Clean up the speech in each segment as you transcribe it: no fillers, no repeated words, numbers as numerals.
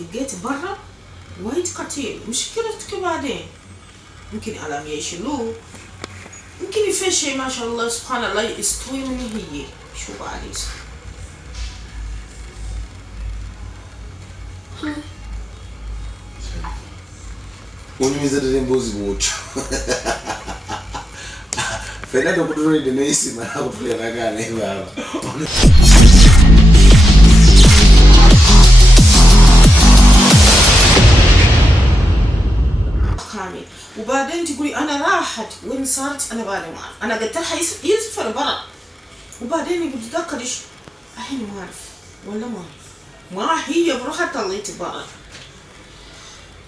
يجيت برا وايد قتيل. مشكلتك بعدين يمكن ألم يشيلوه، يمكن في شيء ما شاء الله سبحان الله يستوي من هي. شو بعد Unyumizira mbuzi mucho. Fernando kutulinde neisi mara kutulia nakane baba. كامل. وبعدين تقولي أنا راحت وين صارت أنا بالي ما أعرف. أنا قلت لها يسفر برا. وبعدين يقول تذكرش الحين ما أعرف ولا ما أعرف. ما هي بروحها طلعت برا.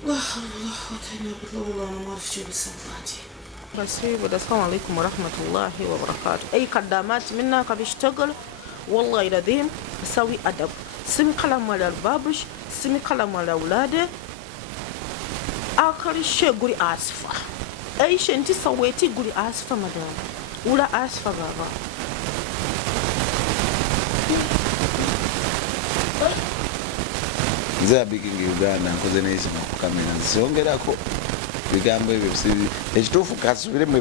الله الله وتعالى والله أنا ما أعرف شو بسواتي. بس السلام عليكم ورحمة الله وبركاته. أي قدامات منا كبيشتغل والله العظيم بسوي أدب. سمي كلام على البابش، سمي كلام على أولاده. آخر شيء قولي آسفة. أي شيء أنت سويتي قولي آسفة مدام ولا آسفة بابا. Nze bikingi Uganda nkoze neisi makukamera nzongerako bigambo ebyo bisibi ekituufu kasubire mwe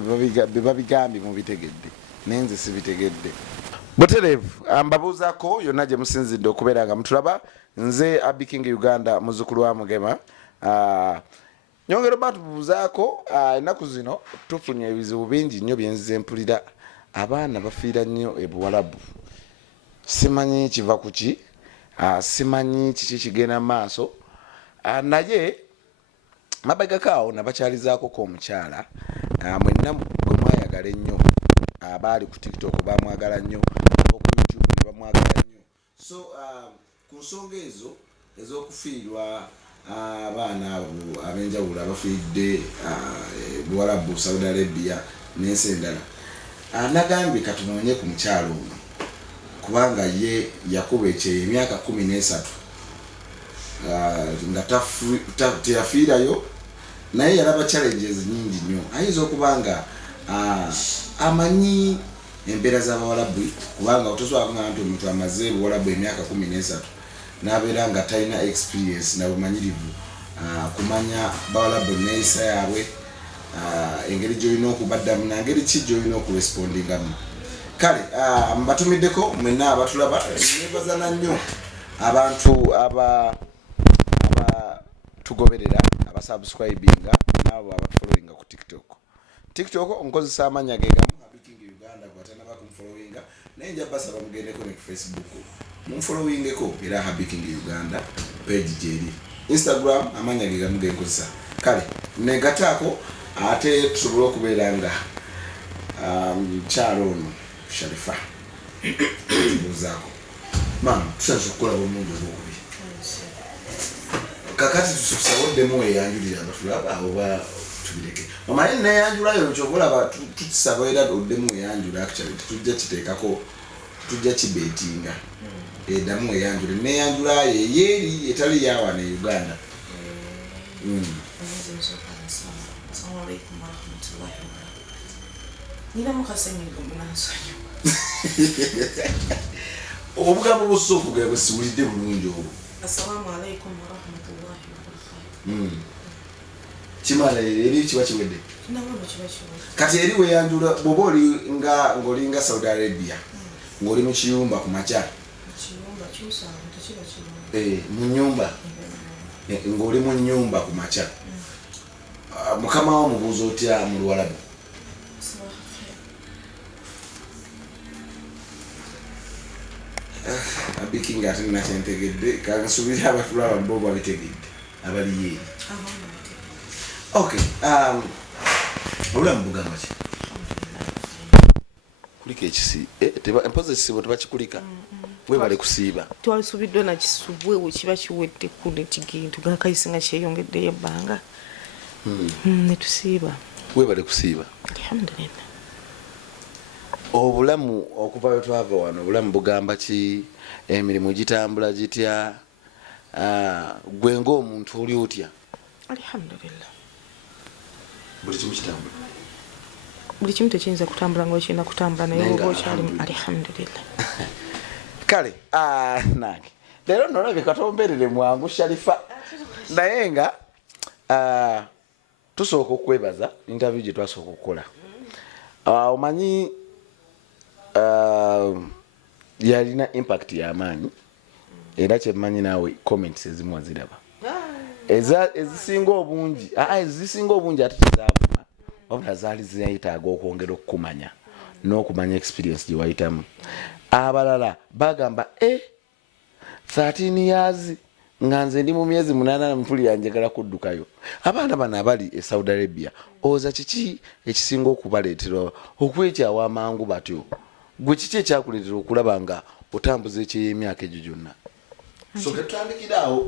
babigambi mu bitegedde nenze sibitegedde buterevu ambabuuzako yonna gye musinzidde okubeera nga mutulaba nze abikingi Uganda muzukulu wa Mugema. Nyongera batubuuzaako ennaku zino tufunye ebizibu bingi nnyo byenzize mpulira abaana bafiira nnyo Ebuwalabu. Simanyi kiva ku ki, simanyi kiki kigenda maaso, naye mabegakaawo nabakyalizaako k'omukyala mwenna gwe mwayagala ennyo, abaali ku TikTok bamwagala nnyo, ab'oku YouTube ne bamwagala nnyo. So ku nsonga ezo ez'okufiirwa abaana abo ab'enjawulo abafiiridde Ebuwalabu, Saudi Arabia n'ensi endala, nagambye katunoonye ku mukyalo ono kubanga ye yakuba ekyeyo emyaka 13 nga teyafiirayo, naye yalaba challenges nyingi nnyo. Ayinza okuba nga amanyi embeera z'Abawalabu kubanga otosobola kuŋŋamba nti omuntu amaze Ebuwalabu emyaka 13 n'abeera nga talina experience na bumanyirivu kumanya Bawalabu neeyisa yaabwe, engeri gy'olina okubaddamu nangeri ki gy'olina okurespondingamu. Kale mbatumiddeko mwenna abatulaba, nebazana nnyo abantu tugoberera abasubscribinga n'abo abatufollowinga ku TikTok nkozesa amanya ge gamu abikingi Uganda kwatana bakumfollowinga, naye nja basaba mugendeko ne ku Facebook mumfollowingeko era abikingi Uganda page gyeri. Instagram amanya ge gamu ge nkozesa. Kale negataako ate tusobole okubeera nga mukyalo ono Sharifah tubuuzaako mama tusaze okukola bulungi obwokubi kakati tusawoddemu eyanjulira abatulaba oba tubireke omanyi neyanjulayo kyobolaba tutusaba era oddemu eyanjula actually tujja kiteekako tujja kibeetinga eddamu eyanjula neyanjulayo eyeeri etali yawa ne Uganda. Assalamu alaikum warahmatullahi wabarakatuh. Nina mukasenyigo munasonyo. Obugambo busuufu bwe busiwulidde bulungi obwo. Assalamu alaikum warahmatullahi wabarakatuh. Kimala eri kiba kiwedde. Nabona kiba kiwedde. Kati eri weyanjula bwoba ng'olinga Saudi Arabia ng'oli mu Kiyumba ku makya. Kiyumba kyusanga tekiba Kiyumba. Mu nnyumba. Ng'oli mu nnyumba ku makya. Mukama wo mubuuza otya mu Luwalabu? Abikingi ate nakyentegedde kansubira abatulaba bo babitegedde abali yeeri. Okay, obulamu bugamba ki? Kulika ekisi empoza ekisibo tebakikulika webale kusiiba twasubiddwa nakisubwe we kiba kiwedde ku nekigintu gakayise nga kyeyongeddeyo ebbanga netusiiba webale kusiiba. Alhamdulillah. Obulamu okuva we twava wano obulamu bugamba ki, emirimu gitambula gitya, gwe ng'omuntu oli otya? Alhamdulillah. Buli kimu kitambula? Buli kimu tekiyinza kutambula nga kiyina kutambula naye oba okyalimu alhamdulillah. Kale nange Leero nolabye katomberere mwangu Sharifah. Naye nga tusooka okwebaza interview gye twasooka okukola. Omanyi yalina impact y'amaanyi era kyemmanyi naawe comments ezimu waziraba. Ezisinga obungi ate tezaavuma wabula zaali ziyitaaga okwongera okukumanya n'okumanya experience gye wayitamu. Abalala bagamba 13 years nga nze ndi mu myezi 8 mpulira njagala kuddukayo. Abaana bano abali e Saudi Arabia oza kiki ekisinga okubaleetera okwekyawa amangu batyo? Gwe kiki ekyakuleetera okulaba nga otambuza eky'emyaka egyo gyonna? So ketutandikiraawo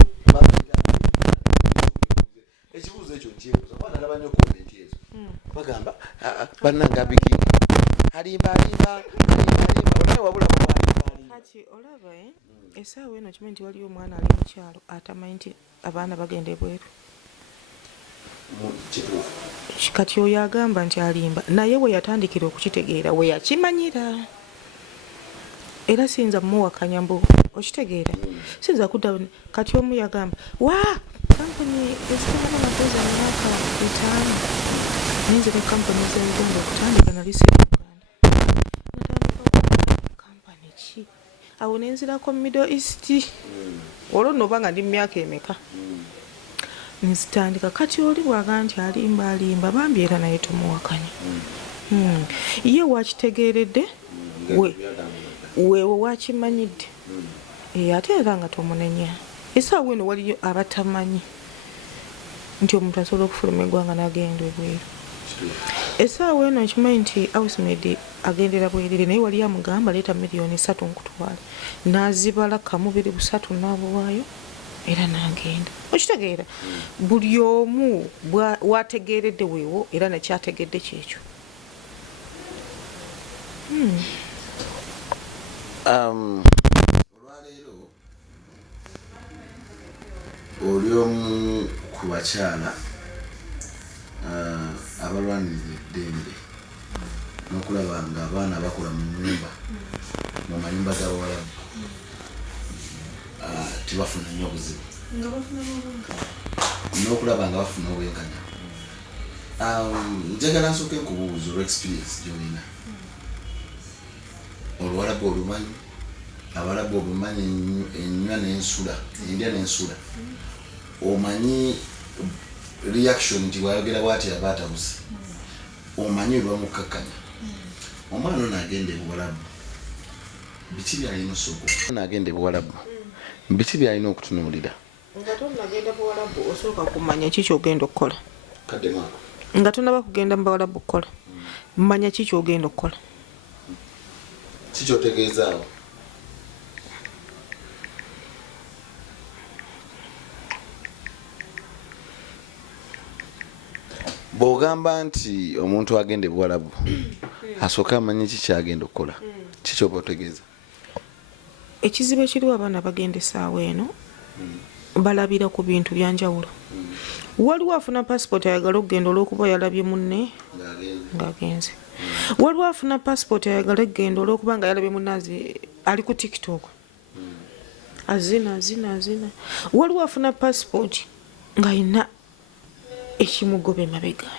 ekibuuzo ekyo nkyebuuza kuba nalaba nnyo komenti ezo bagamba bannange abigingi alimba onaye wabula kati olaba essaawa eno kimanyi nti waliyo omwana ali mu kyalo atamanyi nti abaana bagenda ebweru. Kati oyo agamba nti alimba naye we yatandikira okukitegeera we yakimanyira era siyinza mumuwakanya mbu okitegeera siyinza kudda. Kati omu yagamba kampani ezitalaba mapozi emyaka 5 nenzira kampani za Uganda okutandika nali si Uganda natandika kampani ki awo nenzirako mu Middle East olwo noba nga ndi mu myaka emeka nzitandika. Kati oli bwaga nti alimba bambi era naye tumuwakanya ye wakitegeeredde wewe wakimanyidde ate era nga tomunenya. Essaawa eno waliyo abatamanyi nti omuntu asobola okufuluma eggwanga n'agenda ebweru. Essaawa eno nkimanyi nti housemaid agendera bwerere naye wali amugamba leeta miliyoni 3 nkutwale n'azibala kamubiri 3 n'abuwaayo era n'agenda. Okitegeera buli omu wategeeredde weewo era nakyategedde kyekyo. Olwaleero oli omu ku bakyala abalwanirira eddembe n'okulaba nga abaana bakola mu mayumba g'Abawarabu tebafuna nnyo obuzibu n'okulaba nga bafuna obwenkanya. Njagala nsooke nkubuuza olwa experience gy'olina. Oluwarabu olumanyi, Abarabu olumanyi ennywa n'ensula, endya n'ensula. Omanyi reaction nti bwayogera bw'ati aba atabuse. Omanyi olwamukakkanya. Omwana ono agenda Ebuwalabu. Biki byalina osooka n'agenda Ebuwalabu. Biki byalina okutunuulira? Nga tonnagenda Buwalabu osooka kumanya ki ky'ogenda okukola. Kadama. Nga tonnaba kugenda mu Buwalabu okukola. Manya ki ky'ogenda okukola. Si kyotegeezaawo. Bw'ogamba nti omuntu agenda Ebuwalabu asooka amanye ki kyagenda okukola. Ki ky'oba otegeeza? Ekizibu ekiriwo abaana bagenda essaawa eno balabira ku bintu byanjawulo. Waliwo afuna passport ayagala okugenda olw'okuba yalabye munne ng'agenze. Waliwo afuna passport ayagala okugenda olw'okuba nga yalabye munnaze ali ku TikTok azina. Waliwo afuna passport ng'ayina ekimugoba emabega.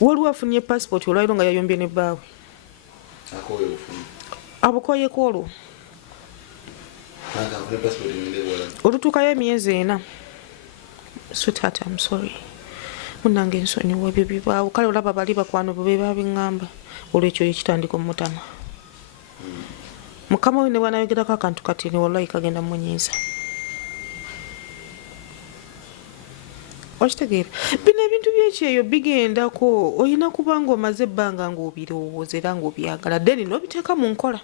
Waliwo afunye passport olwaliro nga yayombye ne bbaawe. Abukoyeko olwo olutuukayo emyezi 4. Sweetheart, I'm sorry. Munange nsonyiwa ebyo bibaawo. Kale olaba bali bakwano bwe babiŋŋamba olw'ekyo ekitandika omutama. Mukama we ne bw'anayogerako akantu kati ne wallahi kagenda munyiiza. Okitegeera bino ebintu byekyeyo bigendako olina kuba nga omaze ebbanga ng'obirowooza era ng'obyagala then n'obiteeka mu nkola.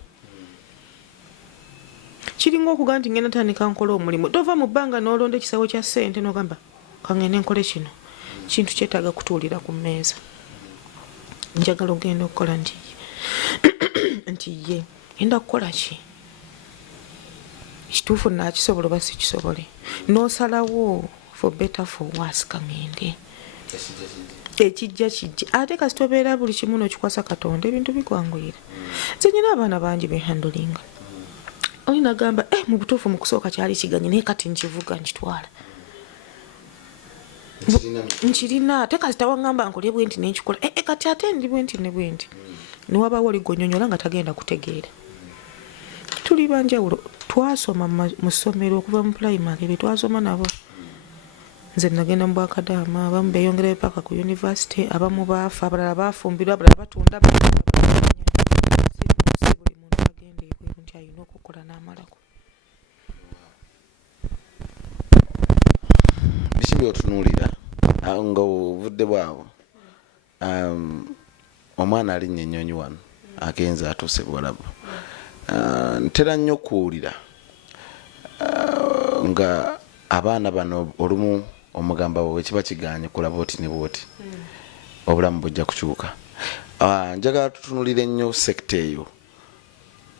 Kiringa okuga nti ngenda tandika nkola omulimu tova mu bbanga n'olonda ekisawo kya ssente n'ogamba kangende nkole kino kintu kyetaaga kutuulira ku mmeeza. Njagala ogenda okukola nti ye ngenda kukola ki kituufu naakisobola oba si kisobole n'osalawo for better for worse kangende ekijja ate kasi tobeera buli kimu n'okikwasa Katonda ebintu bigwanguyira. Nze nyina abaana bangi behandulinga olina agamba mu butuufu mu kusooka kyali kiganye naye kati nkivuga nkitwala nkirina ate kati tawangamba nkolye bwe nti nenkikola kati ate ndi bwe nti ne bwe nti newabaawo oligonyonyola nga tagenda kutegeera. Tuli banjawulo twasoma mu ssomero okuva mu primary be twasoma nabo. Nze nagenda mu Kadama, abamu beeyongerayo paka ku university, abamu baafa, abalala baafumbirwa, abalala batunda buli muntu agenda ebweru nti alina okukola n'amalako. Biki by'otunuulira nga obudde bwawo omwana alinnya ennyonyi wano agenza atuuse Ebuwalabu ntera nnyo okuwulira nga abaana bano olumu omugamba bwe kiba kiganye kulaba oti ne bwoti obulamu bujja kukyuka. Njagala tutunulire ennyo sekita eyo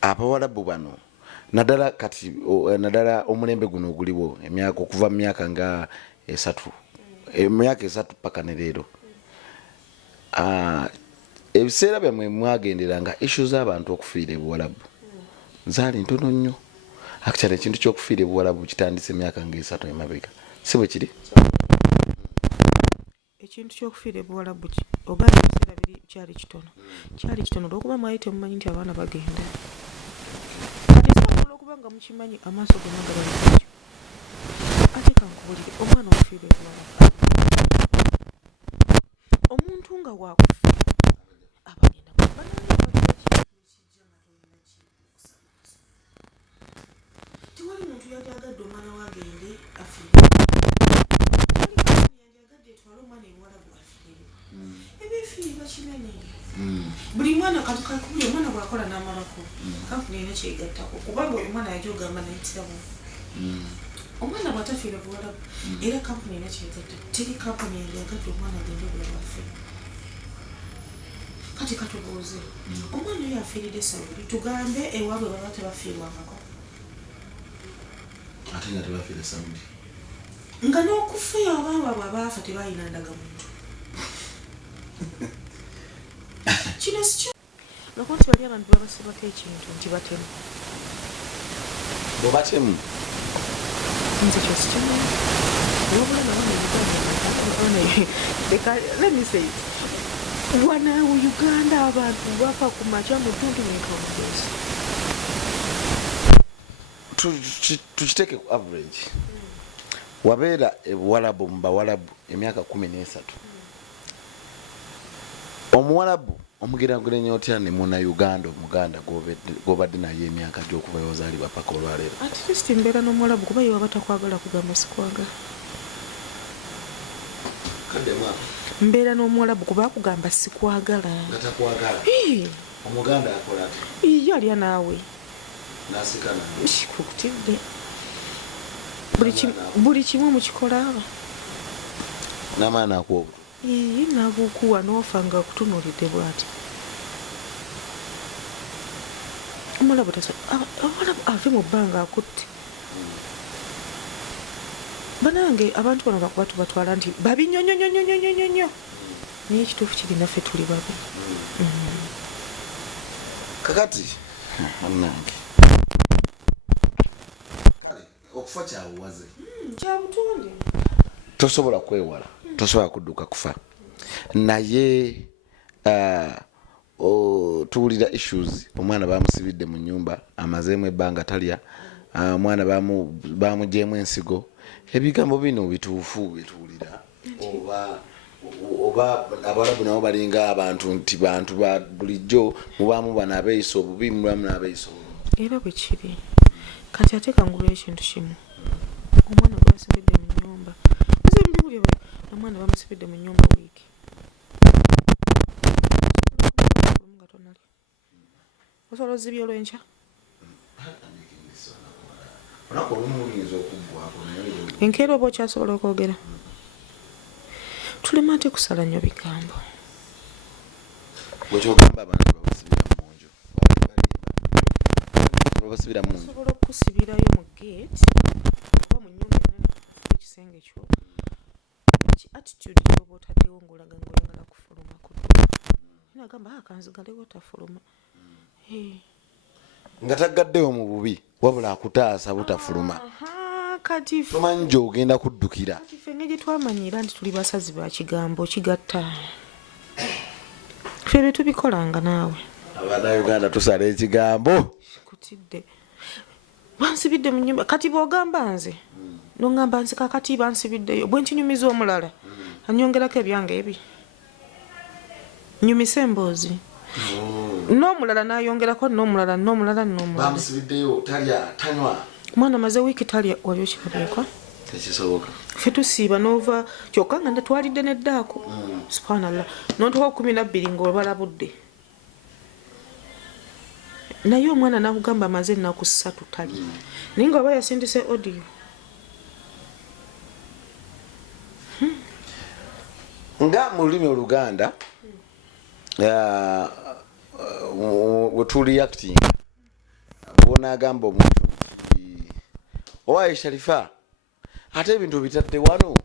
Abawalabu bano naddala kati naddala omulembe guno oguliwo emyaka okuva mu myaka nga 3 paka ne leero ebiseera byamwe mwagendera nga issue z'abantu okufiira Ebuwalabu zaali ntono nnyo. Actually ekintu ky'okufiira Ebuwalabu kitandise emyaka nga 3 emabega si bwe kiri? Ekintu ky'okufiira Ebuwalabu ogamba ebiseera biri kyali kitono olw'okuba mwali temumanyi nti abaana bagenda ate sasobola okuba nga mukimanyi amaaso gonna nga balikyo. Ate kankubulire omwana omufiira Ebuwalabu omuntu nga waakufiira abagenda tewali muntu yali agadde omwana wagende afiire yagadde etwale omwana Ebuwalabu afiire ebifiirwa kinene buli mwana kakubuli omwana bwakola n'amalako kampuni erina kyegattako kubanga oyo omwana yajja ogamba nayitiramu omwana bw'atafiira Ebuwalabu era kampuni erina kyegatta teri kampuni yali yagadde omwana agende Ebuwalabu afiire. Kati katubuuze omwana oyo afiiridde Saudi tugambe ewaabwe baba tebafiirwangako ate nga tebafiira Saudi nga n'okufa abaabwe abaafa tebalina ndagamuntu kino sikyo lwako nti bali abantu babasibako ekintu nti batemu bobatemu nze kyo sikimanyi wabula let me say wana mu Uganda abantu bafa ku makya mu tuntu n'enkamugeezi tukiteeke ku average wabeera Ebuwalabu mu Bawalabu emyaka 13 omuwalabu omugeraageranya otya ne muna Uganda omuganda gobadde naye emyaka gy'okuba yozaalibwa paka olwaleero? At least mbeera n'omuwalabu kuba yewa batakwagala kugamba sikwagala. Mbeera n'omuwalabu kuba akugamba sikwagala. Gatakwagala. Omuganda akola ati? Yalya naawe. Nasikana. Kikutidde. Buli kimu mukikola. N'amaana akuwa. Nabukuwa n'ofa nga kutunuulidde bw'ati. Omulabu ave mu bbanga akutte. Banange abantu bano bakuba tubatwala nti babi nnyo naye ekituufu kiri naffe tuli babi. Kakati annange okufa kyabuwaze kyabutonde tosobola kwewala tosobola kudduka kufa naye tuwulira issues omwana bamusibidde mu nyumba amazeemu ebbanga talya omwana bamugyemu ensigo ebigambo bino bituufu bituwulira oba Abawalabu nabo balinga abantu nti bantu ba bulijjo mubaamu bano abeeyisa obubi mubaamu n'abeeyisa obulungi era bwe kiri kati ate kangulwa ekintu kimu omwana gwasibidde mu nyumba mbiwulye omwana bamusibidde mu nyumba wiiki osobola ozibya olw'enkya enkeera oba okyasobola okwogera tulema ate kusala nnyo bigambo wekyogamba abantu babasibira mu nju babasibira mu nju osobola okusibirayo mu gate oba mu nnyumba enene ekisenge kyo ki attitude gyoba otaddewo ng'olaga ng'oyagala kufuluma ku nagamba akanzigalewo tafuluma nga tagaddewo mu bubi wabula akutaasa butafuluma kati tumanyi gy'ogenda kuddukira kati ffenna gye twamanyira nti tuli basazi ba kigambo kigatta ffe betubikolanga naawe abanayuganda tusala ekigambo kutidde bansibidde mu nyumba kati bw'ogamba nze noŋŋamba nze kakati bansibiddeyo bwe nkinyumiza omulala anyongerako ebyange ebi nyumisa emboozi n'omulala n'ayongerako n'omulala bamusibiddeyo talya tanywa mwana maze wiiki talya wali okirabyeko tekisoboka ffe tusiiba n'ova kyokka nga natwalidde n'eddaako subhanallah n'ontuwa 12 ng'obalabudde naye omwana nakugamba amaze ennaku 3 talya naye nga oba yasindise audio nga mu lulimi oluganda wetureacting bonagamba omuntu owaye Sharifah ate ebintu bitadde wano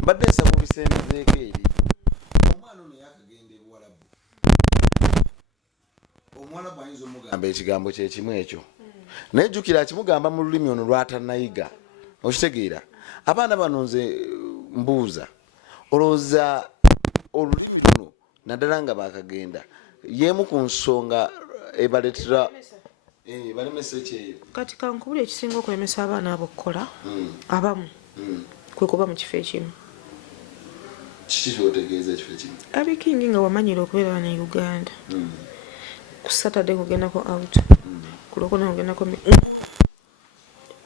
mbadde nsaba obisembezeeko eri omwana ono yakagenda Ebuwalabu Omuwalabu ayinza omugamba ekigambo kyekimu ekyo naye jjukira akimugamba mu lulimi ono lwatanayiga okitegeera abaana bano nze mbuuza olowooza olulimi luno naddala nga bakagenda yeemu ku nsonga ebaletera balemesa ekyeyo kati kankubula ekisinga okulemesa abaana abo okukola abamu kwe kuba mu kifo ekimu kiki kyotegeeza ekifo ekimu abikingi nga wamanyira okubeera wano e Uganda ku Saturday kugendako out ku Lwokuna kugendako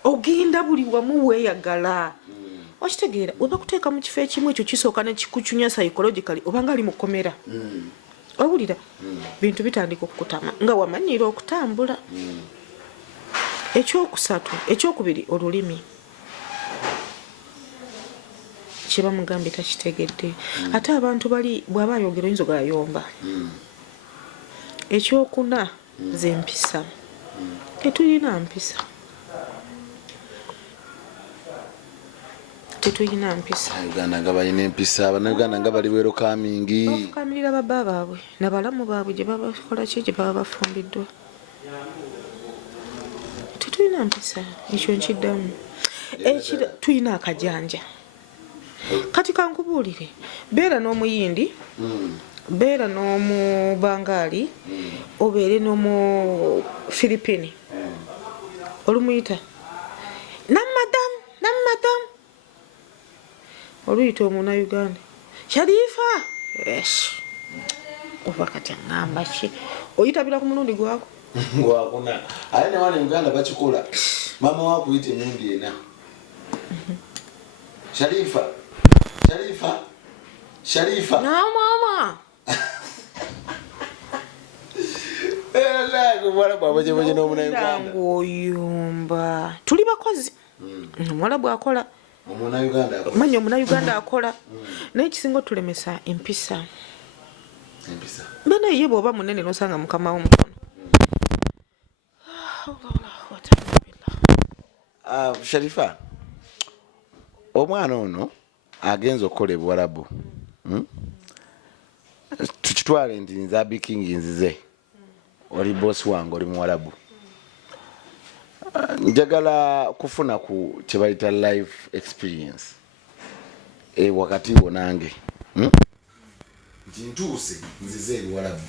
ogenda buli wamu weeyagala okitegeera weba kuteeka mu kifo ekimu ekyo kisooka ne kikucunya psychologically obanga ali mu kkomera owulira bintu bitandika okukutama nga wamanyira okutambula ekyokubiri olulimi kiba mugambe takitegedde ate abantu bali bw'aba ayogera oyinza ogayomba ekyokuna zempisa tetulina mpisa Uganda nga balina empisa Abannayuganda nga bali welcoming bafukamirira babba baabwe nabalamu baabwe gye babakola ki gye baba bafumbiddwa tetulina mpisa ekyo nkiddamu tulina akajanja kati kankubuulire beera n'omuyindi beera n'omubangaali obeere n'omu Philippine olumuyita namadamu oluyita omunnayuganda Sharifah oba kati aŋŋamba ki oyitabira ku mulundi gwako gwakuna aye ne wano Uganda bakikola mama wakuyita emirundi ena Sharifah mama oyumba tuli bakozi Omuwalabu akola manya omunnayuganda akola naye ekisinga otulemesa empisa bana ye bw'oba munene nosanga mukama wo mutono Sharifah omwana ono agenza okukola Ebuwalabu tukitwale nti nze abikingi nzize oli bosi wange oli Muwalabu njagala kufuna ku kyebayita live experience wakati wo nange nti ntuuse nzize Ebuwalabu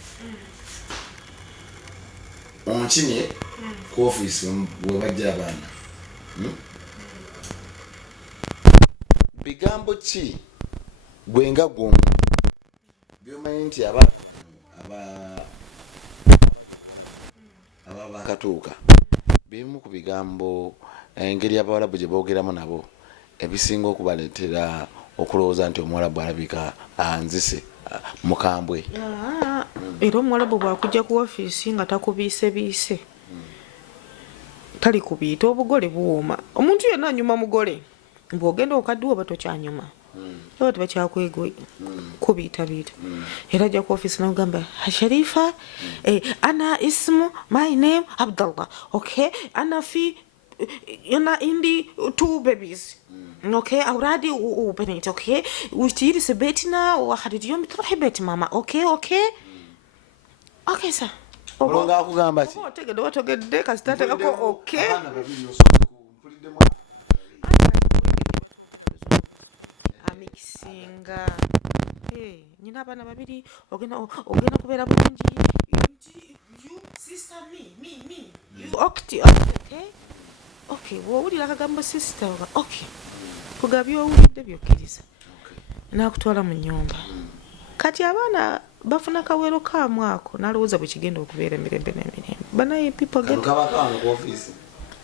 onkinye ku office webajja abaana bigambo ki gwenga gwomu byomanyi nti abakatuuka bimu ku bigambo engeri Abawalabu gye boogeramu nabo ebisinga okubaleetera okulowooza nti Omuwalabu alabika anzise mukambwe era Omuwalabu bwakujja ku ofiisi nga takubiisebiise tali kubiita obugole buwooma omuntu yenna anyuma mugole bw'ogenda okaddiwa oba tokyanyuma oba tebakyakwegwe kubiitabiita era ajja ku ofiisi nakugamba Sharifah ana ismu my name Abdullah okay ana indi 2 babies okay أورادي وبنات okay وتجلس بيتنا وحد اليوم تروحي بيت ماما okay okay okay sir olonga akugamba ki otegedde watogedde kasitatekako okay abaana babiri osobola kumpuliddemu amikisinga nyina abaana babiri ogenda kubeera bulungi you sister me you okay wowulira akagambo sister okay kuga byowulidde byokkiriza nakutwala mu nyumba kati abaana bafuna kawero kaamu ako nalowooza bwe kigenda okubeera emirembe n'emirembe banaye people get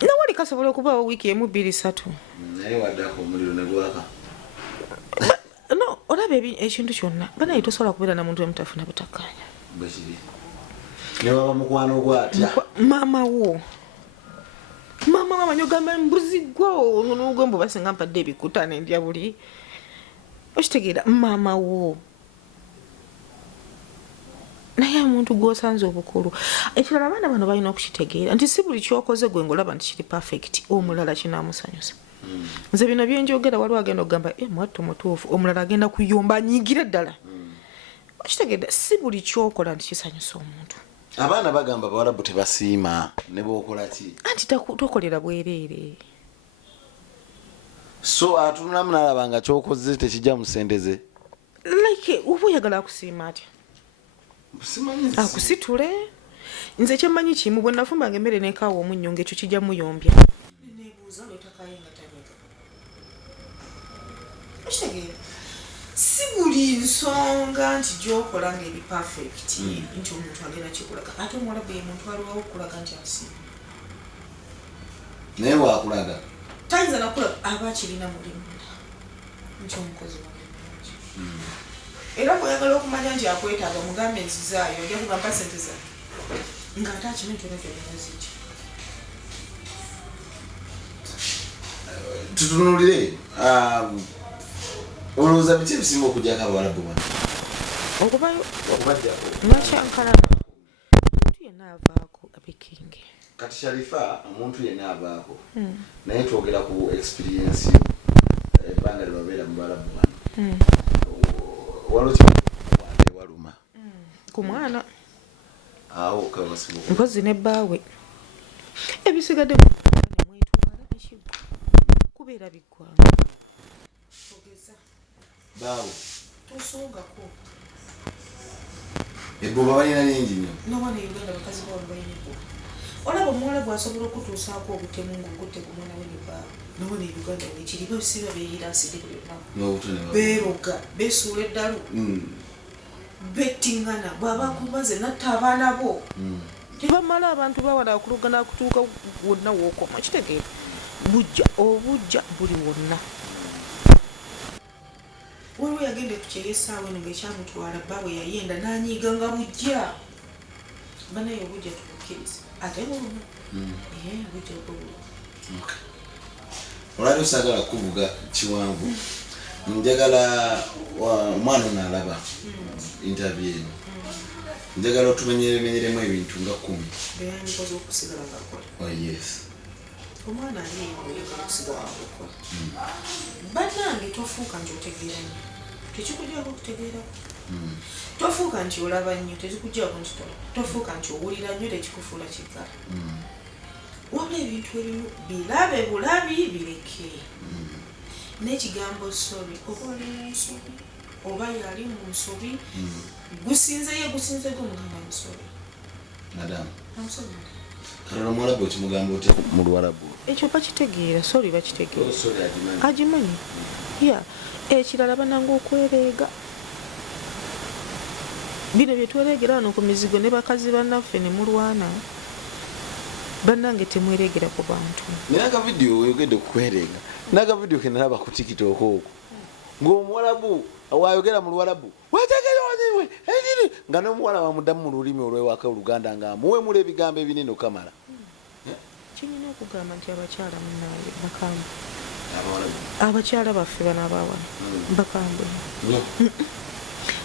nawali kasobola okubaawo wiiki emu 2-3 naye waddako omuliro ne gwaka no olaba ekintu kyonna banaye tosobola kubeera na muntu emutafuna butakkaanya bwekiri ne waba mukwano gwatya maama amanyi ogamba mbuzi gwo nugwembu basinga mpadde ebikuta nendya buli okitegeera maama wo naye omuntu gwosanze obukulu ekirala abaana bano balina okukitegeera nti si buli kyokoze gwe ngolaba nti kiri perfect omulala kinaamusanyusa nze bino byenjogera waliwo agenda okugamba mwattu mutuufu omulala agenda kuyomba anyiigire ddala okitegeera si buli kyokola nti kisanyusa omuntu abaana bagamba Abawarabu tebasiima ne bookola ki anti tokolera bwereere so atunulamu n'alaba nga kyokoze tekijja musendeze like oba oyagala akusiima atya akusitule nze kyemmanyi kimu bwe nafumbanga emmere nekaawa omunnyo ng'ekyo kijja muyombya si buli nsonga nti gyokola ng'eri perfect nti omuntu agenda kikulaga ate Omuwarabu ye muntu aliwawo okulaga nti asiima naye waakulaga tayinza nakulaga aba akirina mulimunda nti omukozi wange era bw'oyagala okumanya nti akwetaaga mugambe enzizaayo ojja kugamba sente za ng'ate akina kyona kyonna ziki tutunulire olowooza biki ebisinga okugyako Abawarabu bano okubayo okubajjako nakyankalaba omuntu yenna avaako abikinge kati Sharifah omuntu yenna avaako naye twogera ku experience yo ebbanga lyebabeera mu Bawarabu bano waliwo kiwande waluma ku mwana awo kabasinga mpozi ne bbaawe ebisigadde mwetwala nekigwa kubeera biggwanga baawe tosoogako ebbuba balina nyingi nnyo nawana Uganda bakazi bawo balina ebbuba olaba Omuwarabu asobola okutuusaako obutemu ng'okutte ku mwana we ne bbaawe nawana Uganda wekiri basiba beeyira asidi buli lunaku beeroga beesuula eddalu bettingana bw'aba akumaze natta abaana bo tebamala abantu bawala akulugana akutuuka wonna wookoma kitegeera obujja buli wonna waliwo yagenda ekukyeyesaawe no ng'ekyamutwala bbaawe yayenda n'anyiiga nga bujja banaye obujja tubukkiriza ate buluma obujja bwobuluma olwali osagala kuvuga kiwanvu njagala omwana onaalaba interview eno njagala otumenyeremenyeremu ebintu nga 10 beyandikoze okusigala ngakola yes omwana aliyoyagala okusigala ngakola bannange tofuuka nti otegeera nnyo tekikugyako okutegeerako tofuuka nti olaba nnyo tekikugyako nti tofuuka nti owulira nnyo tekikufuula kiggala wabula ebintu ebimu birabe bulabi bireke n'ekigambo sorry oba oli mu nsobi oba yali mu nsobi gusinze gw'omugamba musori madam amusobi kalala Omuwarabu ekimugamba otya mu Luwarabu ekyo bakitegeera sorry bakitegeera agimanyi ekirala bananga okwereega bino byetwereegera wano ku mizigo ne bakazi bannaffe ne mulwana bannange temwereegera ku bantu naye akavidiyo oyogedde kukwereega n'akavidiyo ke nalaba ku TikTok okwo ng'Omuwarabu wayogera mu Luwarabu wategeeronyiwe ekiri nga n'omuwala bamuddamu mu lulimi olw'ewaka Oluganda ng'amuwemula ebigambo ebinene okamala kinyina okugamba nti abakyala munaye bakambwe abakyala baffe banabaawa bakambwe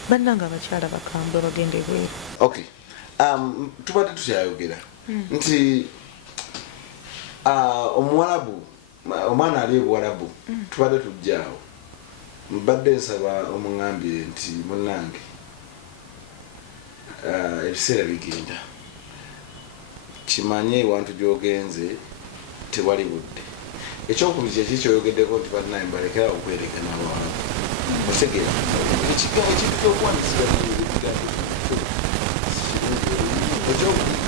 bannanga abakyala bakambwe bagende bweru okay tubadde tukyayogera nti Omuwarabu omwana ali Ebuwalabu tubadde tujjaawo mbadde nsaba omuŋambire nti munnange ebiseera bigenda kimanye ewantu gy'ogenze tewali budde. Ekyokubiri kyeki kyoyogeddeko nti bannaye mbalekera okwereka n'abantu otegeera ekigambo ekituka okuwanisibwa ekyokubiri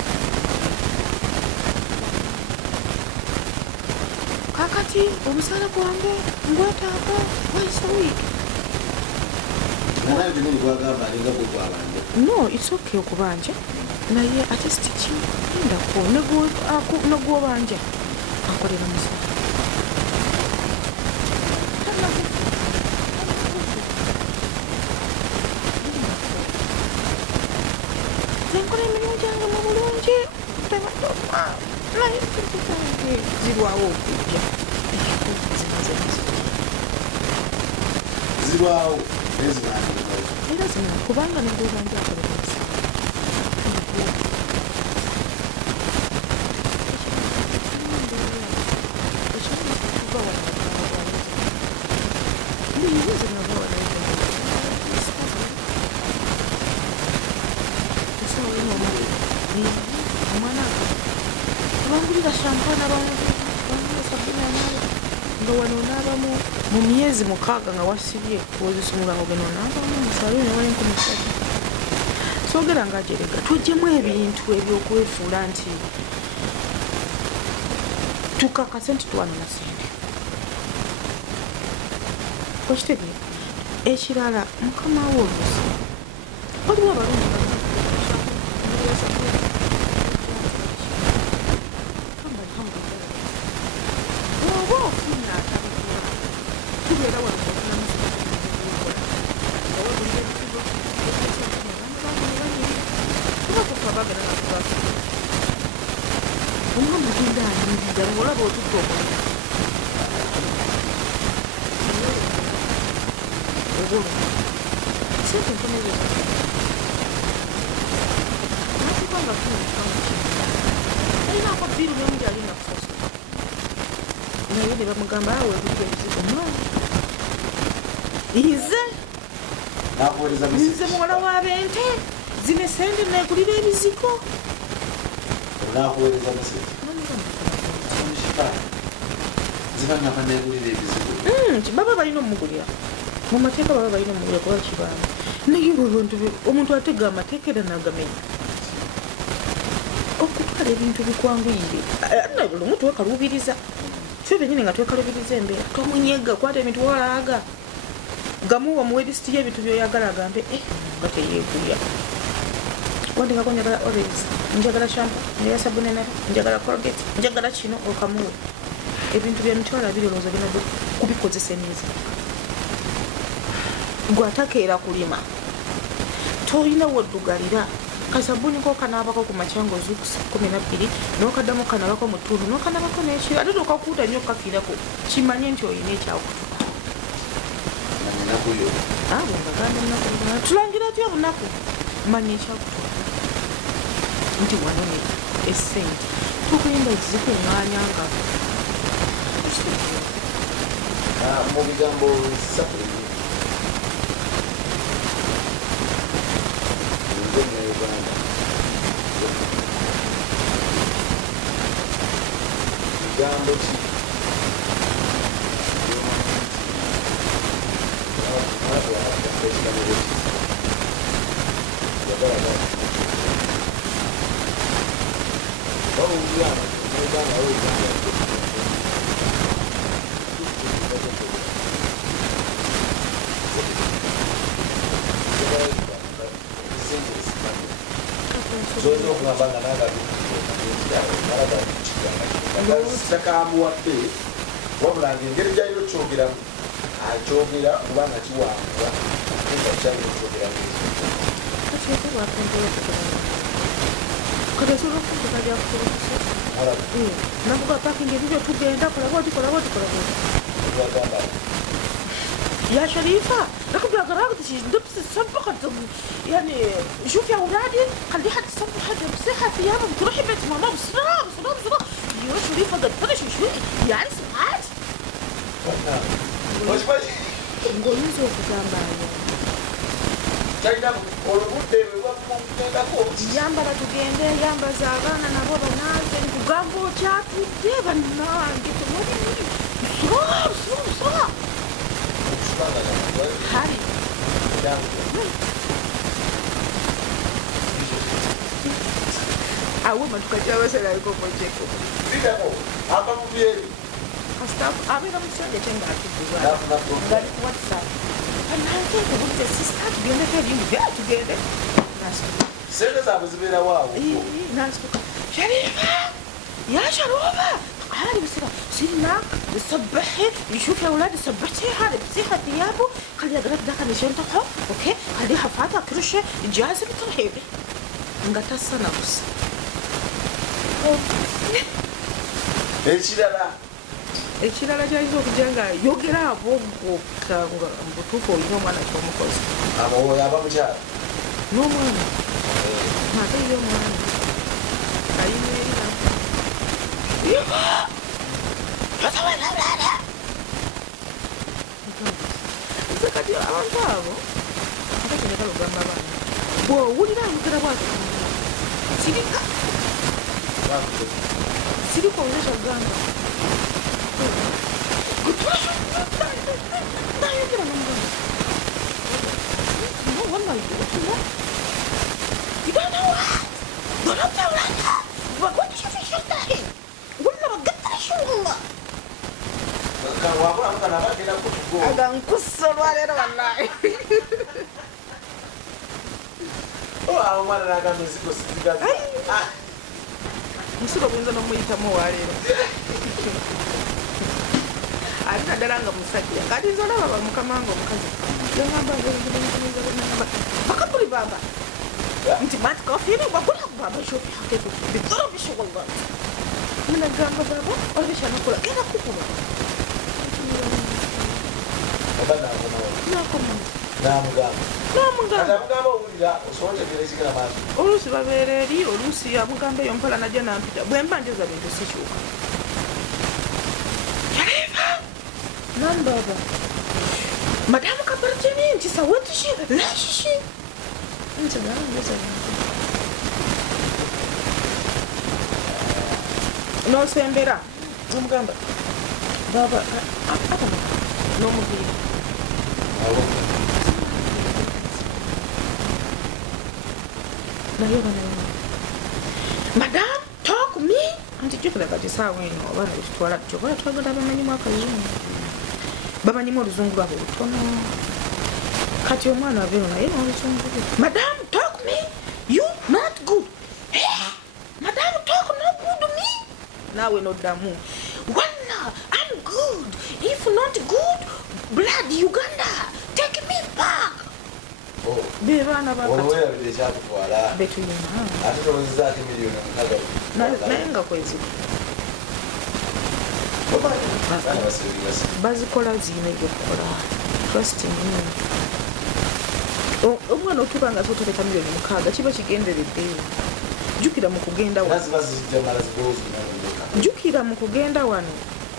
kakati omusaala gwange ngwetaaga wayise wiiki. naye byonna gwagamba alinga gwe gwabanja. No, it's okay okubanja naye ate sitikindako negwobanja akolera musaala. Zenkola emirimu gyange mu bulungi tebatoma naye zange zirwawo okujja zirwawo era zina kubanga negwobanja akolera musaala. Bangulira shampana nga wano onaabamu mu myezi 6 nga wasibye wozisumula ogenda onaabamu musaluni wali nkumusatu soogera nga ajerega tujjemu ebintu ebyokwefuula nti tukakase nti twana na sente okitegeera. Ekirala mukama wo olusi waliwo abalungi bamugamba awe kuliko ebizigo no nze muwala w'abente zine sente nekulira ebizigo baba balina omugulira mu mateeka baba balina omugulira kuba kibaamu naye omuntu atega amateeka era nagamenya okutwala ebintu bikwanguyire lumu twekalubiriza ffe benyini nga twekalubiriza embeera tomunyega kwata ebintu walaaga gamuwa muwe lisiti y'ebintu byoyagala agambe nga teyeegulya wandingako njagala orange njagala shampa njagala sabunenera njagala colgate njagala kino okamuwe ebintu bya mitwalo 2 olowooza bina kubikozesa emyezi gwatakeera kulima toyina woddugalira kasabuni ko kanaabako ku macyango zukusa 12 n'okaddamu kanaabako mu ttundu n'okanaabako n'ekiro ate tokakuuta nnyo okafiirako kimanye nti oyina ekyakutuka tulangira tya obunaku manya ekyakutuka nti wano essente tugenda zikuŋŋaanya nga mu bigambo 3 bigambo ki sitakamuwadde wabula ng'engeri gyaliro kyogeramu akyogera kubanga kiwangula kyaliro kyogera navuga pakingi ebibyo tugenda kolabotikola يا شريفة ركب يا جراجة لبس الصبغة يعني شوفي يا أولادي خليها تصبغ حاجة بصحة ثيابها بتروحي بيت ماما بسرعة يا شريفة ده تفرش شوي يعني ساعات وش نقول نزوق جنبها Yambala tugende yambaza abaana nabo banaaze nkugamba okyatudde bannange temuli soa hari awe matuka gyabaseraliko mojeko abeera musajja kyengaatudde ngali ku whatsapp ananteekebulite sisita tugendeko ebintu bya tugende sente zaabwe zibeera waawo nasituka Sharifah يا شروبة تعالي بسرعة سيرنا صبحي يشوف يا ولاد صبحتيها لبسيها ثيابه خليها قرب ذاك اللي شنطحه اوكي خليها فاتها كرشه جاهزة بترحيبي نقطع السنة بس ekirala kyayinza okujja nga yogera aboggoka nga mbutuufu olina omwana kyomukozi aba mukyala n'omwana ate ye omwana ayimirira nze kati abantu abo ate kinekala ogamba abaana bw'owulira ayogera bwati sirika sirika owulira kyagamba nayogera nomugamba no what am I doing? You don't know what? You're not the right. What did you think you're doing? We'll never get that show. Agang kusolo alero wallahi. Oh, awo mwana nagambe ziko sigaza. Musiko bwenza nomuyita mu walero. Alina dalanga musajja. Kati nzola baba mukamango mukazi. Yangamba ngomba. Bakapuli baba. Nti mat coffee ni bakula baba shopi haketo. Bitoro bishogo baba. Muna gamba baba, olbisha nakula. Era kukuba. Baba na kona. Na kona. Namugamba owulira osobola tegerekikira maaso oluusi babeera eri oluusi amugamba eyo mpola najja nampita bwe mba njoza bintu sikyuka Sharifah nambaba madamu kabarjeni nti sawetishi lashishi nti nanjoza nosembera omugamba baba atama n'omubiri Madam, talk me. Anti jukira kati sawa eno abana bitwala tukola twagala bamanyi mwaka yini. Bamanyi mu luzungu lwabo butono. Kati omwana avero naye n'oluzungu. Madam, talk me. You not good. Madam, talk not good me. Nawe no damu. Walla, I'm good. If not good, blood Uganda. Take me back. Bebana baba. Olowera bidekyakukwala. Betuyina. Ate tolowooza ati miliyoni mukaga. Naye nga kwezi. Bazikola ziyina ebyokukola. Trust me. Omwana otuuka nga sotereka miliyoni mukaaga kiba kigenderedde. Jjukira mu kugenda wano. Jjukira mu kugenda wano.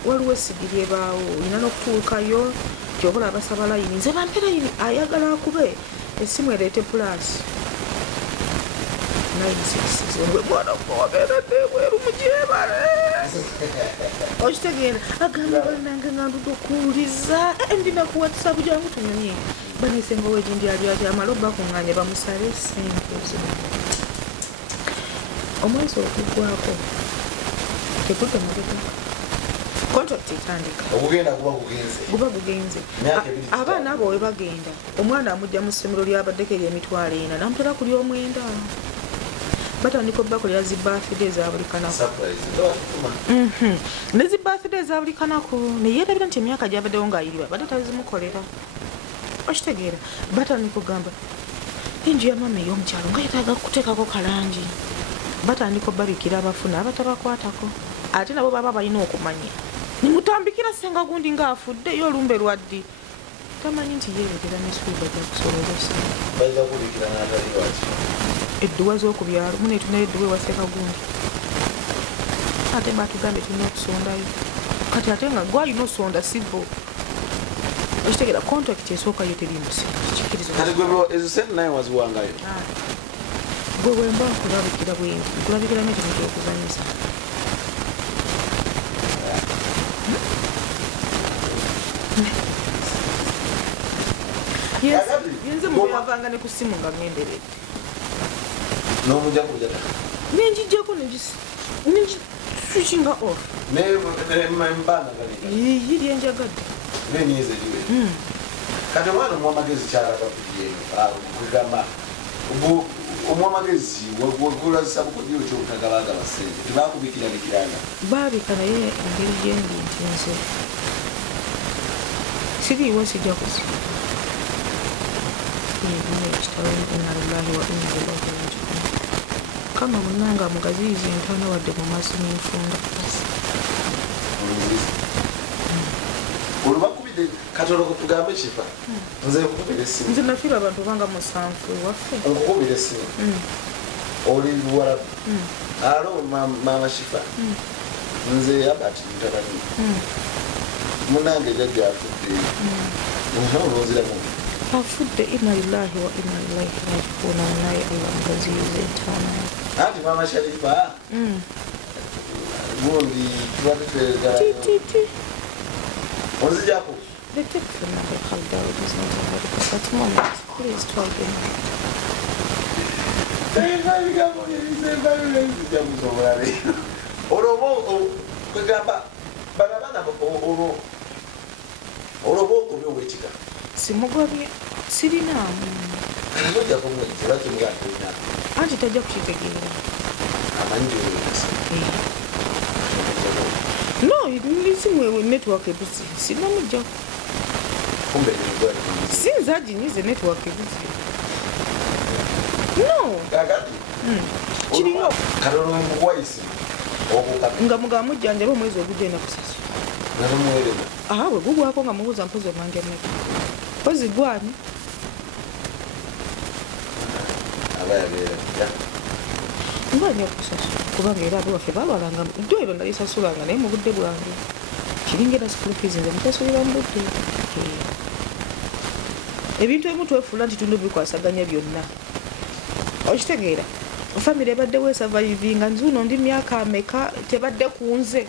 Waliwo essigiri ebaawo. Olina n'okutuukayo. Kyobola abasaba layini. Nze bampe layini ayagala akube. Esimu ereete plus 966 mwana kubabeeredde bweru mugyebale okitegeera agamba bannange nga ndude okuwuliza ndina ku whatsapp jangu tunyonye banesenga owegindi ali ati amala bakuŋŋaanya bamusale sente zino omwezi okugwako tekudde mabega contract etandika guba gugenze abaana abo we bagenda omwana amujja mu ssomero lyabaddeko ery'emitwalo 4 namutera ku ly'omwenda batandika obbako lya zibafide ezabulikanako ne zibafide ezabulikanako neyeerabira nti emyaka gyabaddewo ng'ayiriwa badde tazimukolera okitegeera batandika okugamba enju ya mama ey'omukyalo nga yetaaga kuteekako kalangi batandika obbabikira abafuna abatabakwatako ate nabo baba balina okumanya nimutambikira senga gundi ng'afudde yo olumbe lwaddi tamanyi nti yeerekera nesuuba gyakusololosa edduwa z'okubyalo muneetunayo edduwa ewaseeka gundi ate batugambye tulina okusondayo kati ate nga gwalina osonda sibo okitegera contract esooka yo teri musi kikirizo kati gwe ezo sente naye waziwangayo gwe bwemba nkulabikira bwengi nkulabikiramu ekintu kyokuzanyisa yenze mubeyavanga ne ku simu nga ngenderedde n'omujaku jata nenjijjako switchinga off nembanga yiri enjagadde nemyezi eriwe kati omwana omwamagezi kyalaga kugamba omwamagezi wagulazisa bukodyo kyobutagabagaba sente tebakubikiranikirana baabika naye engeri gyendi nti nze siriiwo sijja kusiba ekitabo inna lillahi wa inna ilaihi rajiun kama munanga mugaziizi entana wadde mu maaso n'enfunda olubakubidde katoloko tugambe kifa nze nkukubira essimu nze nafiirwa abantu banga musanfu waffe nkukubira essimu oli Ebuwalabu alo mama Shifa nze abati mutabani munange jajja afudde olowoziramu afudde inna lillahi wa inna ilaihi rajiun naye Allah mugaziizi entana anti mama Sharifah gundi tubadde twegala onzijako the tip for another halda is not a medical at the moment please talk in kwegamba banabana olwoba okubya owekika simugwabye sirinaamu ojjakomwekibakimugatoina anti tajja kukitegeera amanyi gyowekasa no isimwewe network ebuzi sinamujjako kumbe sinza aginyize network ebuzi no kakati kiriyo katolomugwaisi nga mugaba mujjanjaba omwezi ogujja ena kusasu natomuwereza bwe gugwako nga mubuuza mpozi omange mmeka mpozi gwani aba yabeera mbanya okusasula kubanga era abo baffe balwalanga ddwaliro nalisasulanga naye mu budde bwange kiringera school fees nze musasulira mu budde ebintu ebimu twefuula nti tulina bikwasaganya byonna okitegeera famire ebaddewo esavaivinga nzuno ndi myaka ameka tebadde ku nze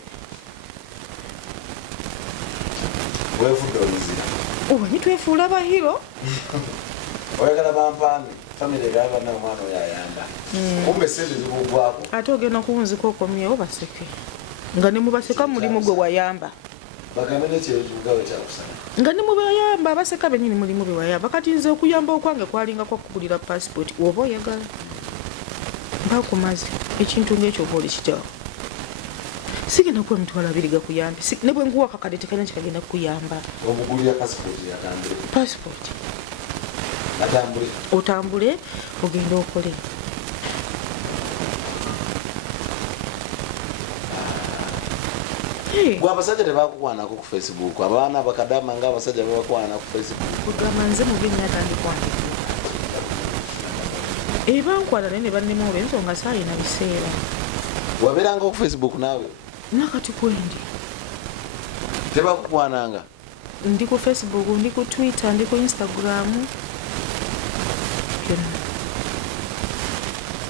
wefudde oluzira obanyi twefuula bahiro oyagala bampaane famire gabana omwana oyo ayamba kumbe sente zikugwako ate ogenda kuwunzika okomyewo baseke nga ne mubaseka mulimu gwe wayamba bagambe nekyekigawe kyakusana nga ne mubayamba abaseka bennyini mulimu bwe wayamba kati nze okuyamba okwange kwalinga kwakugulira passport oba oyagala mbakumaze ekintu ngaekyo oba olikityawo sigenda kuba mitwalo abiri gakuyambe ne bwe nkuwa kakade tekalina kikagenda kukuyamba obugulira passport yakambire passport atambule otambule ogenda okole gwe abasajja tebakukwanako ku Facebook abaana bakadama nga abasajja babakwana ku Facebook kugamba nze mugenyi atandikwanira ebankwana naye ne bannema olw'ensonga saayina biseera wabeeranga ku Facebook naawe nakati kwendi tebakukwananga ndi ku Facebook ndi ku Twitter ndi ku Instagram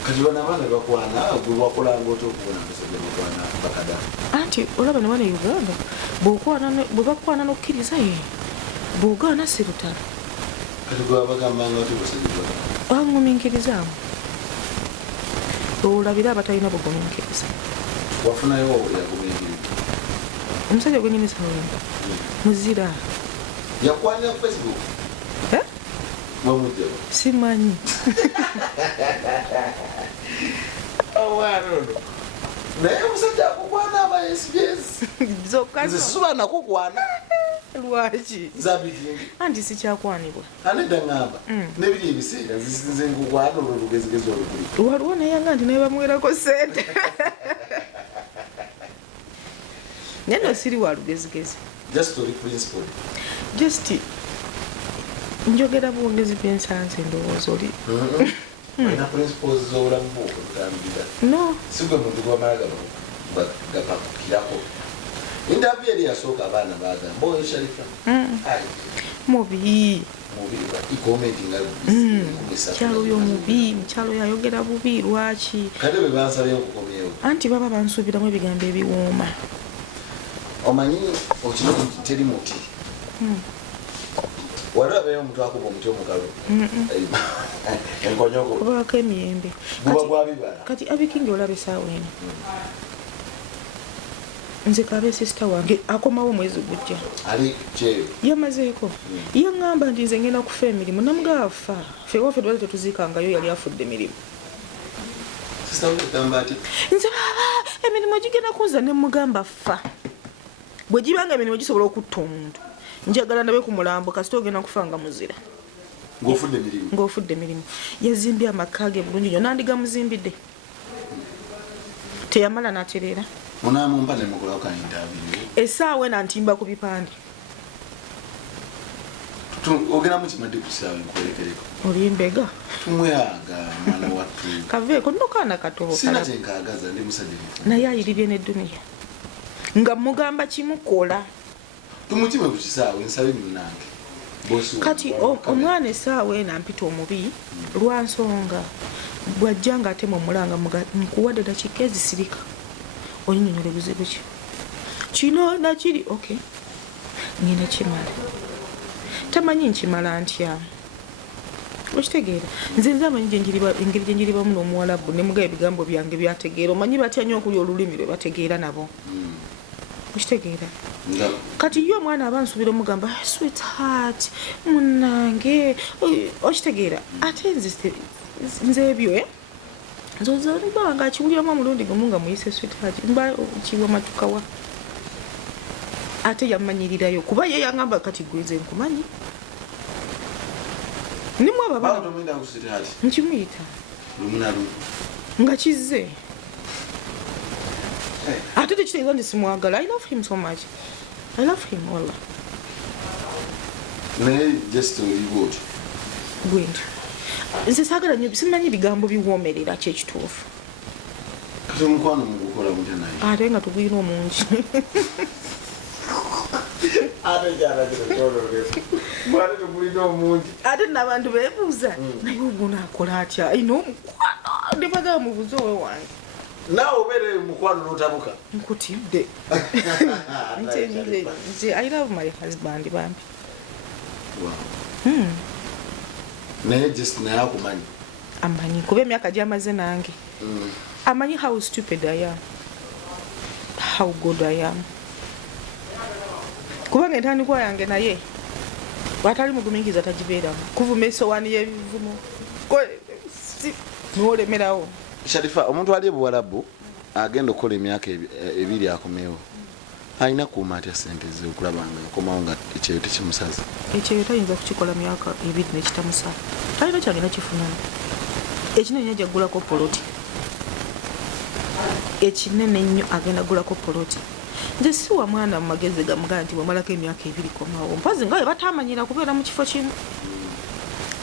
kati bana abaana bakwana gwe wakolanga otya okubona abasajja bakwana bakadama anti olaba ne bana Uganda bwe bakwana n'okkiriza ye bw'ogaana si lutalo kati gwe wabagambanga otya basajja amuminkirizamu olabira abatalina buguminkiriza wafunayo yaguminkiriza omusajja gwenyini sawemba muzira yakwanira ku Facebook mwamujjaba simanyi omwana ono naye omusajja akukwana aba SBS nze suba nakukwana lwaki zabigingi anti sikyakwanibwa anedda ngamba nebiri ebiseera nze nkukwana olwo lugezigezi olukuli waliwo nayanga nti naye bamuwerako sente naye no siri wa lugezigezi just oli principle just njogera buwogezi byensanze ndowooza oli olina principles z'obulamu bwokugambira no sigwe muntu gwamala gapakukirako interview eri yasooka abaana bagamba oyo Sharifah mubi ikomentinga kyalo yo mubi mukyalo yayogera bubi lwaki kale bwe bansabye okukomyewo anti baba bansuubiramu ebigambo ebiwooma omanyi okino teri muti walabeyo omuntu akuba omuti omugalo enkonyoko kubaako emiyembe guba gwa bibala kati abikingi olaba essaawa eno nze kabe sisita wange akomawo omwezi gujja ali kyeyo yamazeeko yaŋŋamba nti nze ngenda kufa emirimu namugaafa fewaffe twali tetuziikangayo yali afudde emirimu nze baba emirimu gigenda kunza ne mugamba ffa bwe gibanga emirimu gisobola okutta omuntu njagala ndabe ku mulambo kasita ogenda kufanga muzira ng'ofudde emirimu yazimbye amaka ge bulungi nnyo nandiga muzimbidde teyamala n'atereera essaawa ena ntimba ku bipande olimbega kaveeko nno kaana katobo naye ayirirye n'edduniya nga mugamba kimukola kati omwana essaawa ena mpita omubi lwa nsonga bw'ajja nga ate mumulanga nkuwadde dakiika ezisirika onyonyola ebizibu ki kino nakiri okay ngenda kimala tamanyi nkimala ntya okitegeera nze amanyi engeri gyenjiribamu n'omuwalabu ne mugaye ebigambo byange byategeera omanyi batya nnyo okuli olulimi lwe bategeera nabo okitegeera kati ye omwana aba nsuubira omugamba sweetheart munange okitegeera ate nze ebyo nzozalibanga akiwuliramu omulundi gumu nga muyise sweetheart mba kiwa matukawa ate yamanyirirayo kuba ye yangamba kati gweze nkumanyi nimu ababala nkimuyita nga kizze ate tekitegeeza nti simwagala I love him so much I love him walla gwenti nze saagala nnyo simanyi bigambo biwoomerera kyekituufu ate nga tugwira omungi ate n'abantu beebuuza naye oguna akola atya ayina omukwano ne bagaba mubuuze owe wange naawe obeere mukwano n'otabuka nkutidde nze I love my husband bambi naye just naye akumanyi amanyi kuba emyaka gyamaze nange amanyi how stupid I am how good I am kubanga entandikwa yange naye watali mugumingiza tagibeeramu kuvuma esowaani y'ebivumo n'olemerawo Sharifah omuntu ali Ebuwalabu agenda okukola emyaka ebiri akomewo alina kuuma atya sente ze okulaba nga akomawo nga ekyeyo tekimusaza ekyeyo tayinza kukikola myaka ebiri nekitamusa talina kyagenda kifunamu ekinene ajja kugulako poloti ekinene nnyo agenda kugulako poloti nze si wa mwana mu magezi gamugaa nti bwemalako emyaka ebiri komawo mpazi nga we batamanyira kubeera mu kifo kimu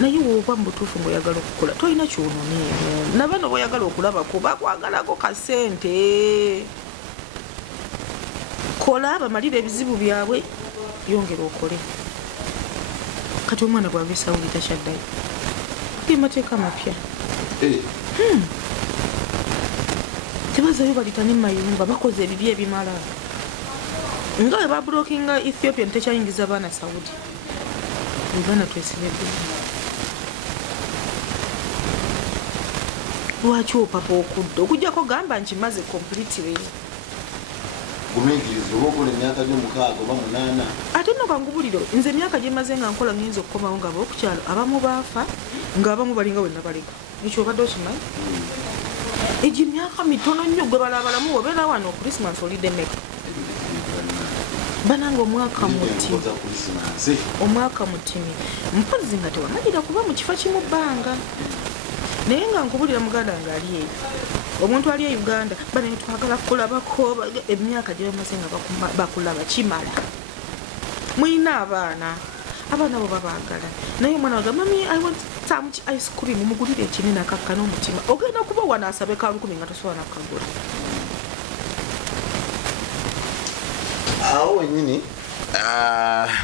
naye woba mu butuufu ng'oyagala okukola tolina kyononeemu nabano boyagala okulabako bakwagalako kasente kola bamalire ebizibu byabwe yongera okole kati omwana gwava esawuli takyaddayo ge mateeka mapya tebazayo balitane mumayumba bakoze ebibi ebimala nga we babulokinga Ethiopia ntekyayingiza baana Saudi Uganda twesibedde lwaki opapa okudda okujjako gamba nkimaze completely gumingiriza oba okola emyaka gy'omukaaga oba 8 ate nno kangubuliro nze emyaka gyemaze nga nkola ngiyinza okukomawo nga ab'okukyalo abamu baafa ng'abamu balinga wenna baleka ekyo obadde okimanyi egyo emyaka mitono nnyo gwe balabalamu obeera wano Christmas olidde meka bananga omwaka mutimi mpazi nga tewamanyira kuba mu kifo kimu bbanga naye nga nkubulira muganda nga ali eyo omuntu ali e Uganda banaye twagala kukulabako emyaka gye bamaze nga bakulaba kimala mulina abaana bo babaagala naye omwana waga mami I want some ice cream mugulire ekinene akakka n'omutima ogenda kuba wano asabe ka 10 nga tosobola nakagula awo wenyini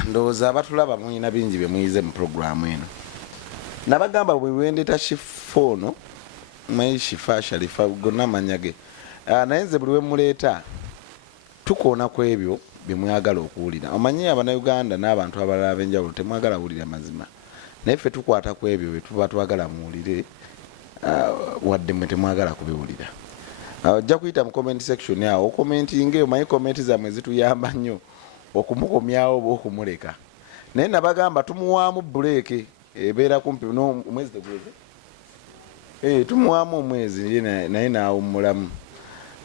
ndowooza abatulaba mulina bingi bye muyize mu programu eno. Nabagamba bwe wendeta shifono mai Shifa Sharifah gonna amanya ge. Naye nze buli we muleeta tukoona ku ebyo bye mwagala okuwulira. Omanyi Abannayuganda n'abantu abalala ab'enjawulo temwagala wulira mazima. Naye ffe tukwata ku ebyo bye tuba twagala muwulire wadde mwe temwagala kubiwulira. Ojja kuyita mu comment section awo okomentinge, omanyi komenti zammwe zituyamba nnyo okumukomyawo oba okumuleka. Naye nabagamba tumuwaamu buleeke ebeera kumpi omwezi tegweze. Tumuwaamu omwezi naye naawummulamu.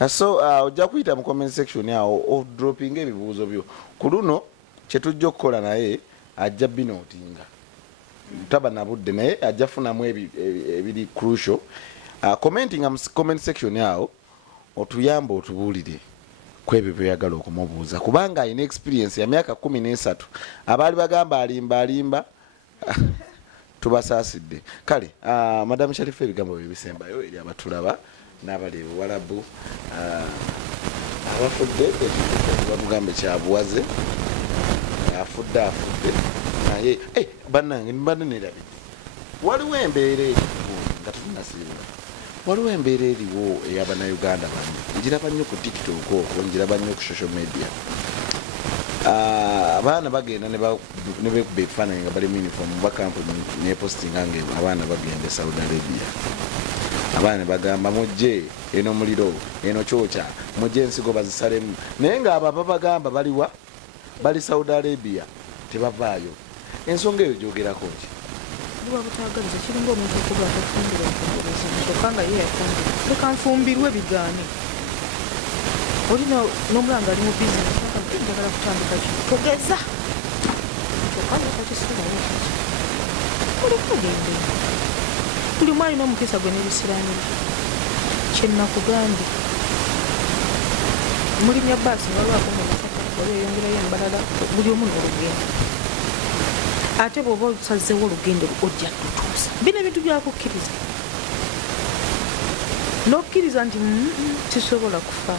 So ojja kuyita mu comment section awo odropinga ebibuuzo byo. Ku luno kye tujja okukola naye ajja binootinga. Taba na budde naye ajja funamu ebiri crucial. Commentinga mu comment section awo otuyamba otubuulire kwebyo byeyagala okumubuuza kubanga alina experience ya myaka 13 abaali bagamba alimba tubasaasidde. Kale Madam Sharifah ebigambo bisembayo eri abatulaba n'abali Ebuwalabu abafudde bamugambe kyabuwaze afudde naye bannange mbanenerabi waliwo embeera nga tunasiibula. Waliwo embeera eriwo ey'Abannayuganda banne njiraba nnyo ku TikTok okwo njiraba nnyo ku social media. Abaana bagenda ne beekuba ebifaananyi nga bali mu uniform bakampuni nepostinga nga abaana bagenda e Saudi Arabia. Abaana ne bagamba mujje eno muliro eno kyokya mujje ensigo bazisalemu naye ng'abo ababagamba baliwa bali Saudi Arabia tebavaayo. Ensonga eyo gyogerako ki? Buba butagaliza kiringa omuntu okuba akafumbirwa okumbiriza kyokka nga ye yafumbirwa leka nfumbirwe bigaane. Olina n'omulanga ali mu bizinesi njagala kutandika ki togeza kyokka nekakisirayo kiki olikugende buli mwana alina omukisa gwe n'ebisiraniro kyenakugambye. Mulimya baasi walwako mu masaka wali eyongerayo embalala buli omu n'olugendo ate bw'oba osazeewo olugendo ojja tutuusa. Bino ebintu byakukkiriza n'okkiriza nti tisobola kufa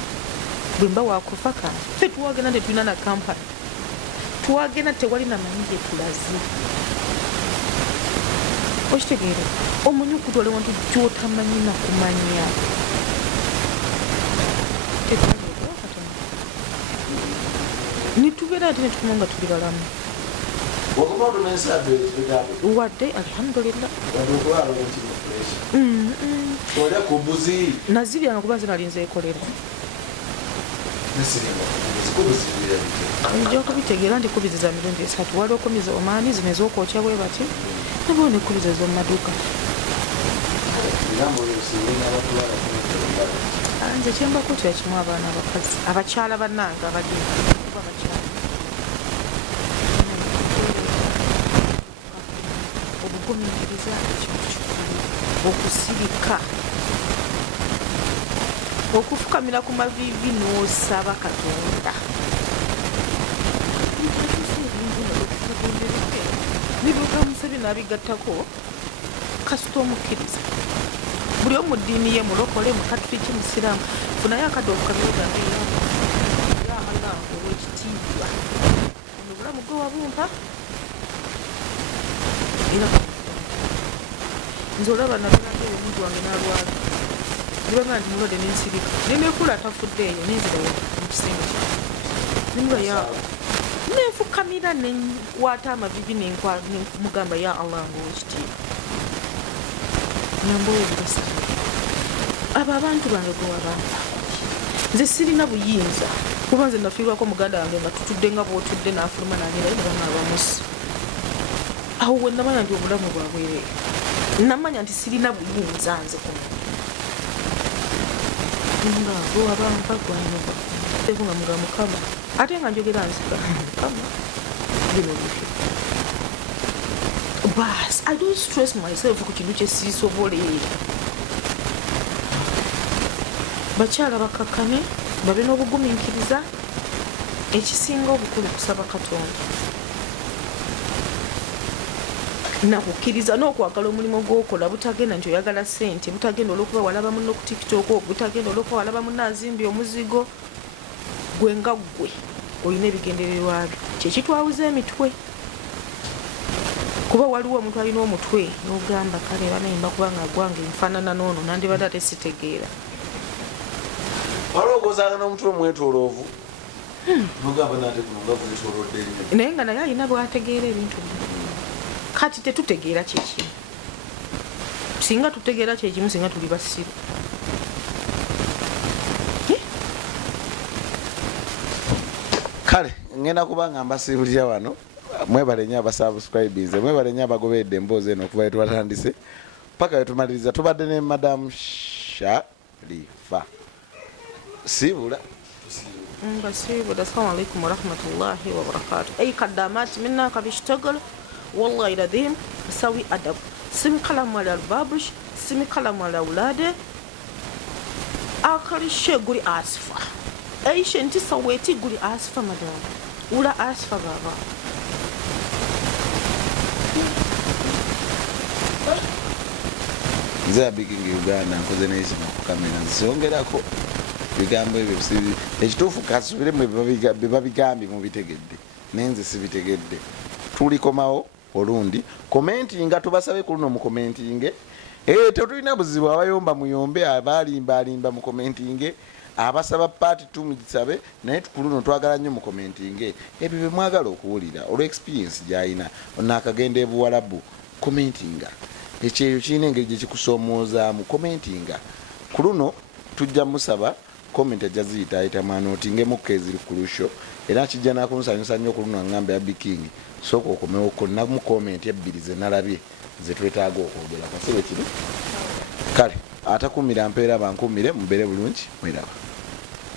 bwe mba wakufa kanti ffe tuwagenda tetulina na kampani tuwagenda tewali namanyi gye tulaze. Okitegeera omanyi okutwala wantu gy'otamanyi nakumanya nitubeera ate netukuma nga tuli balamu wadde alhamdulillah nazibyanga kuba nze nali nzeekolera nja okubitegeera nti kubiziza mirundi 3 waliwo okumiza omaani zino ez'okwokya bwe bati nabwo nekubiza ez'omumaduuka. Nze kyembakutira kimu abaana abakazi abakyala bannange abagenda abakyala obugumiriza ekintu kikulu okusirika okufukamira ku mavivi n'osaba Katonda nibugamusabye n'abigattako kasita omukkiriza buli omu ddiini ye mulokole mukatuliki musiraamu funayo akadde okukamiragange ya Allah ow'ekitiibwa ono obulamu gwe wabumpa era nze olaba nalolanga omuntu wange n'alwala ndibanga nti mulwadde nensirika neneekula atafuddeeyo nenzirawo mu kisenge kyange nimula ya nenfukamira nenkwata amavivi nemugamba ya Allah ng'owekitiibwa namboobirasa abo abantu bange gwe wabampa nze sirina buyinza kuba nze nafiirwako muganda wange nga tutudde nga bwotudde n'afuluma nagenda ye nabanga abamusi awo we namanya nti obulamu bwabwereere namanya nti sirina buyinza nze kuno nga gwe wabampa gwanova teku nga muga mukama ate nga njogera nzika mukama bino bifyo bas I don't stress myself ku kintu kyesiisoboleera. Bakyala bakakkane babe n'obugumiikiriza ekisinga obukulu kusaba Katonda nakukkiriza n'okwagala omulimu gw'okola butagenda nti oyagala ssente butagenda olw'okuba walaba munno ku TikTok butagenda olw'okuba walaba munno azimbye omuzigo gwe nga ggwe olina ebigendererwa byo kyekitwawuza emitwe kuba waliwo omuntu alina omutwe n'ogamba kale banayimba kubanga gwange nfaanana noono nandibadde ate sitegeera waliwo ogozanga n'omutwe omwetoloovu nogamba nate kuno nga gumutolodde nnyo naye nga naye alina bwategeera ebintu kati tetutegeera kyekimu singa tutegeera kyekimu singa tuli basiru kale ngenda kubanga mbasiibulira wano mwebale nnyo abasubscribinze mwebale nnyo abagobedde emboozi eno okuva wetubatandise paka wetumaliriza tubadde ne madamu Sharifah siibula بسيبه السلام عليكم ورحمة الله وبركاته أي قدامات منك بيشتغل والله العظيم بسوي أدب سمي كلام على البابش سمي كلام على أولاده آخر شيء قولي آسفة أي شيء أنت سويتي قولي آسفة مدام ولا آسفة بابا nze abikinga Uganda nkoze n'ekino ku kamera nzongerako bigambo ebyo ekituufu kasubiremu bebabigambye mubitegedde naye nze sibitegedde tulikomawo olundi komentinga tubasabe ku luno mukomentinge tetulina buzibu abayomba muyombe abalimbalimba mukomentinge abasaba paati tumugisabe naye ku luno twagala nnyo mukomentinge ebyo bemwagala okuwulira olw experience gyayina onakagenda Ebuwalabu komentinga ekyeyo kirina engeri gyekikusoomozaamu komentinga ku luno tujja musaba comment ajaziyita ayita manotingemu eziri ku lusho era kijja nakunsanyusa nnyo ku luno aŋŋambe ya bikingi sooka okomewo konnamu comment ebbiri ze nalabye ze twetaaga okwogera kasibe kiri kale atakumira mpeera bankumire mubeere bulungi mweraba